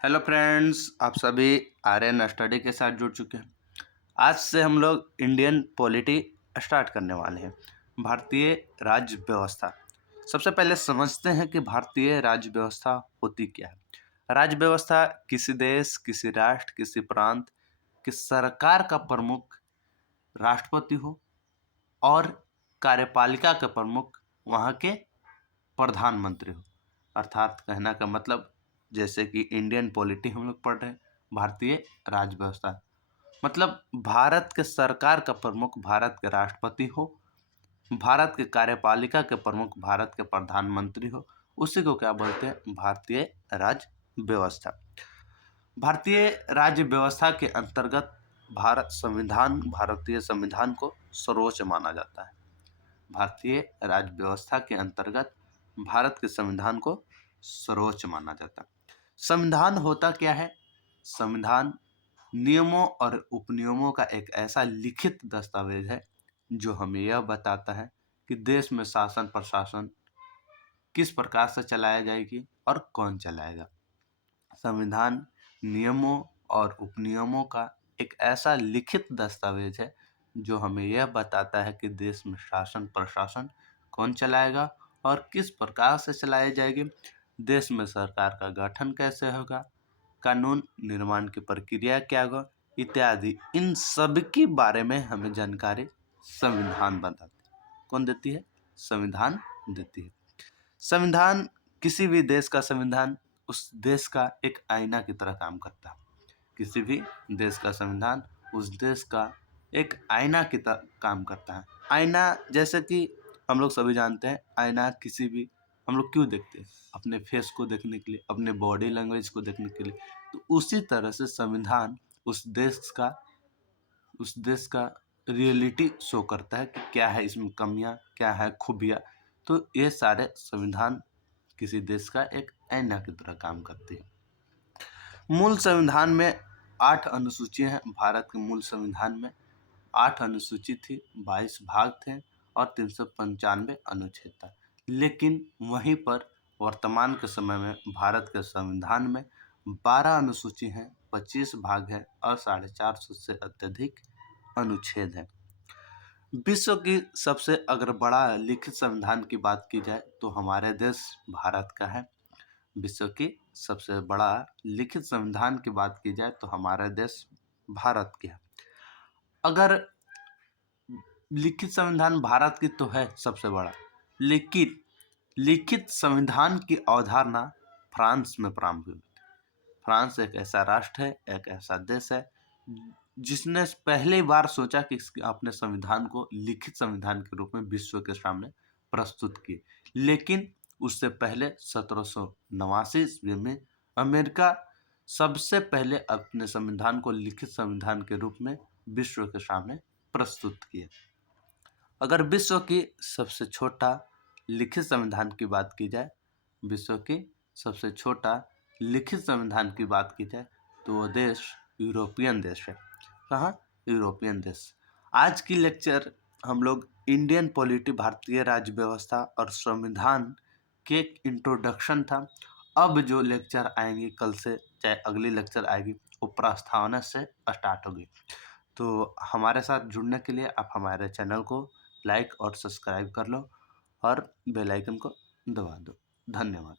Hello friends, आप सभी Aryan study के साथ जुड़ चुके हैं। आज से हम लोग इंडियन पॉलिटी स्टार्ट करने वाले हैं। भारतीय राज्य व्यवस्था। सबसे पहले समझते हैं कि भारतीय राज्य व्यवस्था होती क्या है। राज्य व्यवस्था किसी देश, किसी राष्ट्र, किसी प्रांत की सरकार का प्रमुख राष्ट्रपति हो और कार्यपालिका के प्रमुख वहाँ के प्रधानमंत्री हो। अर्थात कहना का मतलब, जैसे कि इंडियन पॉलिटी हम लोग पढ़ रहे हैं, भारतीय राज्य व्यवस्था मतलब भारत के सरकार का प्रमुख भारत के राष्ट्रपति हो, भारत के कार्यपालिका के प्रमुख भारत के प्रधानमंत्री हो। उसी को क्या बोलते हैं? भारतीय राज्य व्यवस्था। भारतीय राज्य व्यवस्था के अंतर्गत भारतीय संविधान को सर्वोच्च माना जाता है। भारतीय राज्य व्यवस्था के अंतर्गत भारत के संविधान को सर्वोच्च माना जाता है। संविधान होता क्या है? संविधान नियमों और उपनियमों का एक ऐसा लिखित दस्तावेज है जो हमें यह बताता है कि देश में शासन प्रशासन किस प्रकार से चलाया जाएगी और कौन चलाएगा। संविधान नियमों और उपनियमों का एक ऐसा लिखित दस्तावेज है जो हमें यह बताता है कि देश में शासन प्रशासन कौन चलाएगा और किस प्रकार से चलाई जाएगी। देश में सरकार का गठन कैसे होगा, कानून निर्माण की प्रक्रिया क्या होगा, इत्यादि इन सब के बारे में हमें जानकारी संविधान बताती है। कौन देती है? संविधान देती है। संविधान, किसी भी देश का संविधान उस देश का एक आईना की तरह काम करता है। किसी भी देश का संविधान उस देश का एक आईना की तरह काम करता है। आईना, जैसे कि हम लोग सभी जानते हैं, आईना किसी भी हम लोग क्यों देखते हैं? अपने फेस को देखने के लिए, अपने बॉडी लैंग्वेज को देखने के लिए। तो उसी तरह से संविधान उस देश का रियलिटी शो करता है कि क्या है इसमें कमियां, क्या है खूबियां। तो ये सारे संविधान किसी देश का एक आईना की तरह काम करते हैं। मूल संविधान में 8 अनुसूचियां हैं। भारत के मूल संविधान में 8 अनुसूची थी, 22 भाग थे और 395 अनुच्छेद था। लेकिन वहीं पर वर्तमान के समय में भारत के संविधान में 12 अनुसूची हैं, 25 भाग हैं और 450 से अत्यधिक अनुच्छेद हैं। विश्व की सबसे अगर बड़ा लिखित संविधान की बात की जाए तो हमारे देश भारत का है। विश्व की सबसे बड़ा लिखित संविधान की बात की जाए तो हमारा देश भारत की है। अगर लिखित संविधान भारत की तो है सबसे बड़ा, लेकिन लिखित संविधान की अवधारणा फ्रांस में प्रारंभ हुई। फ्रांस एक ऐसा राष्ट्र है, एक ऐसा देश है जिसने पहली बार सोचा कि अपने संविधान को लिखित संविधान के रूप में विश्व के सामने प्रस्तुत किए। लेकिन उससे पहले 1789 ईस्वी में अमेरिका सबसे पहले अपने संविधान को लिखित संविधान के रूप में विश्व के सामने प्रस्तुत किए। अगर विश्व की सबसे छोटा लिखित संविधान की बात की जाए, विश्व की सबसे छोटा लिखित संविधान की बात की जाए तो वो देश यूरोपियन देश है। कहाँ? यूरोपियन देश। आज की लेक्चर हम लोग इंडियन पॉलिटी, भारतीय राज्य व्यवस्था और संविधान के इंट्रोडक्शन था। अब जो लेक्चर आएंगे कल से, चाहे अगली लेक्चर आएगी, वो प्रस्तावना से स्टार्ट होगी। तो हमारे साथ जुड़ने के लिए आप हमारे चैनल को लाइक और सब्सक्राइब कर लो और बेल आइकन को दबा दो। धन्यवाद।